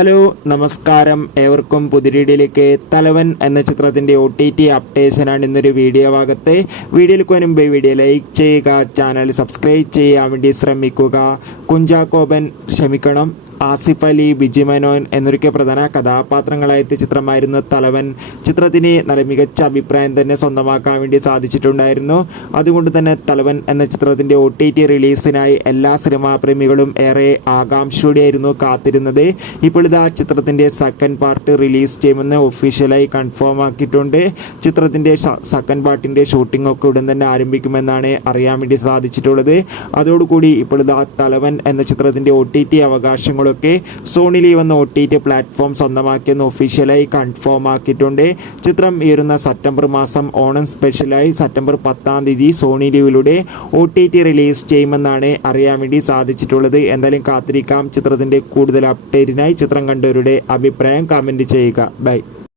Hello നമസ്കാരം, ഏവർക്കും പുതിരീഡിയിലേക്ക്. തലവൻ എന്ന ചിത്രത്തിൻ്റെ OTT അപ്ഡേഷനാണ് ഇന്നൊരു വീഡിയോ ഭാഗത്ത്. വീഡിയോയിലേക്ക് വരുമ്പോൾ വീഡിയോ ലൈക്ക് ചെയ്യുക, ചാനൽ സബ്സ്ക്രൈബ് ചെയ്യാൻ വേണ്ടി ശ്രമിക്കുക. കുഞ്ചാക്കോബൻ ആസിഫ് അലി, ബിജി മേനോൻ എന്നൊക്കെ പ്രധാന കഥാപാത്രങ്ങളായെത്തിയ ചിത്രമായിരുന്നു തലവൻ. ചിത്രത്തിന് നല്ല മികച്ച അഭിപ്രായം തന്നെ സ്വന്തമാക്കാൻ വേണ്ടി സാധിച്ചിട്ടുണ്ടായിരുന്നു. അതുകൊണ്ട് തന്നെ തലവൻ എന്ന ചിത്രത്തിൻ്റെ OTT റിലീസിനായി എല്ലാ സിനിമാ പ്രേമികളും ഏറെ ആകാംക്ഷയോടെയായിരുന്നു കാത്തിരുന്നത്. ഇപ്പോൾ ഇതാ ചിത്രത്തിൻ്റെ സെക്കൻഡ് പാർട്ട് റിലീസ് ചെയ്യുമെന്ന് ഒഫീഷ്യലായി കൺഫേം ആക്കിയിട്ടുണ്ട്. ചിത്രത്തിൻ്റെ സെക്കൻഡ് പാർട്ടിൻ്റെ ഷൂട്ടിംഗ് ഒക്കെ ഉടൻ തന്നെ ആരംഭിക്കുമെന്നാണ് അറിയാൻ വേണ്ടി സാധിച്ചിട്ടുള്ളത്. അതോടുകൂടി ഇപ്പോൾ ഇതാ തലവൻ എന്ന ചിത്രത്തിൻ്റെ OTT അവകാശങ്ങൾ സോണി ലീവ് എന്ന OTT പ്ലാറ്റ്ഫോം സ്വന്തമാക്കിയെന്ന് ഒഫീഷ്യലായി കൺഫേം ആക്കിയിട്ടുണ്ട്. ചിത്രം വരുന്ന സെപ്റ്റംബർ മാസം ഓണം സ്പെഷ്യലായി സെപ്റ്റംബർ 10-ാം തീയതി സോണി ലീവിലൂടെ OTT റിലീസ് ചെയ്യുമെന്നാണ് അറിയാൻ വേണ്ടി സാധിച്ചിട്ടുള്ളത്. എന്തായാലും കാത്തിരിക്കാം. ചിത്രത്തിൻ്റെ കൂടുതൽ അപ്ഡേറ്റിനായി ചിത്രം കണ്ടവരുടെ അഭിപ്രായം കമൻറ്റ് ചെയ്യുക. ബൈ.